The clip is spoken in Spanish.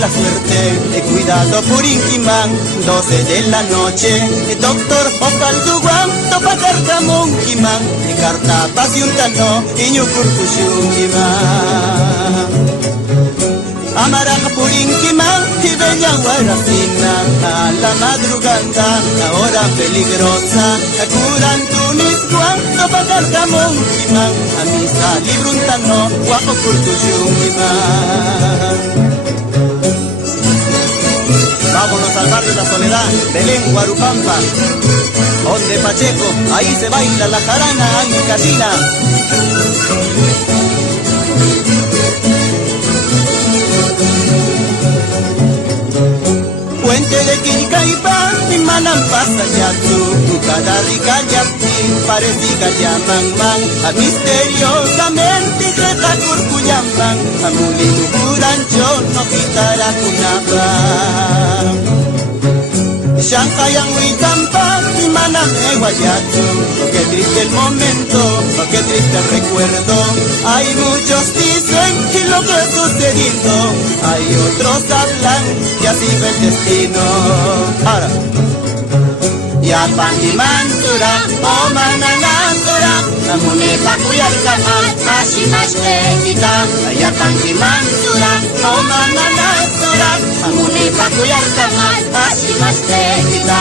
la suerte, cuidado Purinquimán, 12 de la noche, doctor Opalduguán, Topacarcamonquimán, Carta Pasiuntano, Iñucurcushunquimán. Amaraca Purinquimán, y bella Guaracina, a la madrugada, la hora peligrosa, Curantunisguán, Topacarcamonquimán, a misa libruntano, guapo Curcushunquimán. Vámonos al barrio La Soledad, Belén, Guarupampa, donde Pacheco, ahí se baila la jarana ancasina. Puente de Quilcaipá, y Manampasa Yatsu, Cucadarrica Yapti, Parecica Yamanman, a misteriosamente Greta Curcuyamban, a Mulinu Curancho, no quitara Cunapa. Shankayan Huitampa, y Maname Guayatsu, qué triste el momento, qué triste el recuerdo. Hay muchos dicen que lo que ha sucedido, hay otros hablan que así fue el destino. Ahora. Yapandimantura, o mananatura, Amune Pakuyarkamal, Ashimashketita, Yapandimantura, o mananatura, Amune Pakuyarkamal, Ashimashketita.